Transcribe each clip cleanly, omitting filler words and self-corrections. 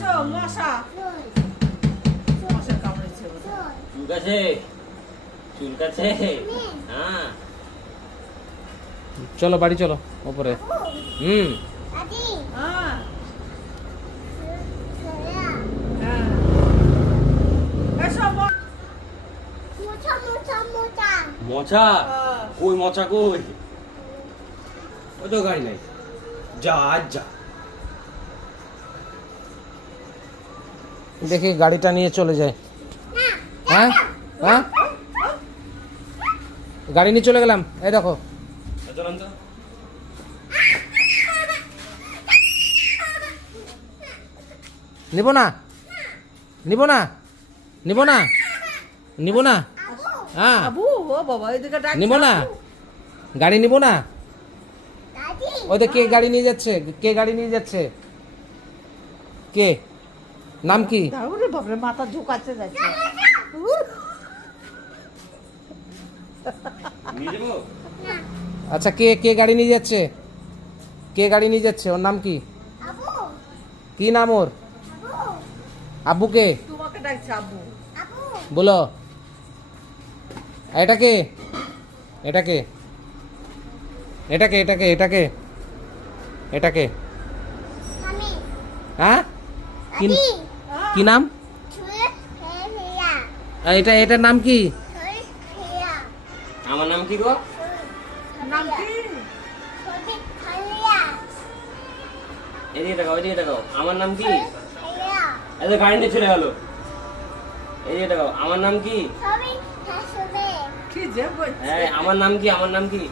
এসো মশা মশা কামড়েছে চুলকাছে চুলকাছে হ্যাঁ চলো বাড়ি চলো ওপরে হ্যাঁ হ্যাঁ এসো মোচা কই মোচা কই ওই তো গাড়ি নাই যা আজ যা দেখি গাড়িটা নিয়ে চলে যায় হ্যাঁ হ্যাঁ গাড়ি নিয়ে চলে গেলাম এই দেখো চলেন তো নিব না নিব না নিব না নিব না হ্যাঁ আবু ও বাবা এদিকে ডাক নিব না গাড়ি নিব না ওই তো কে গাড়ি নিয়ে যাচ্ছে কে গাড়ি নিয়ে যাচ্ছে কে নাম কি দাঁড়াও বাপরে মাথা ঝুকাচ্ছে যাচ্ছে নিয়ে যাবো আচ্ছা কে কে গাড়ি নিয়ে যাচ্ছে কে গাড়ি নিয়ে যাচ্ছে ওর নাম কি কি নাম ওর আব্বু কে তোমাকে ডাকছে আবু বলো এটা কে এটা কে এটা কে এটা কে এটা কে এটা কে হ্যাঁ কি কি নাম এটা এটার নাম কি আমার নাম কি গো নাম কি এদিকে দেখাও এদিকে দেখাও আমার নাম কি এই যে গাড়ি নিয়ে চলে গেল এদিকে দেখাও আমার নাম কি কি যে বলছে হ্যাঁ আমার নাম কি আমার নাম কি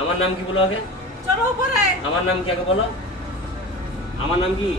আমার নাম কি বলো আগে চলো উপরে আমার নাম কি আগে বলো আমার নাম কি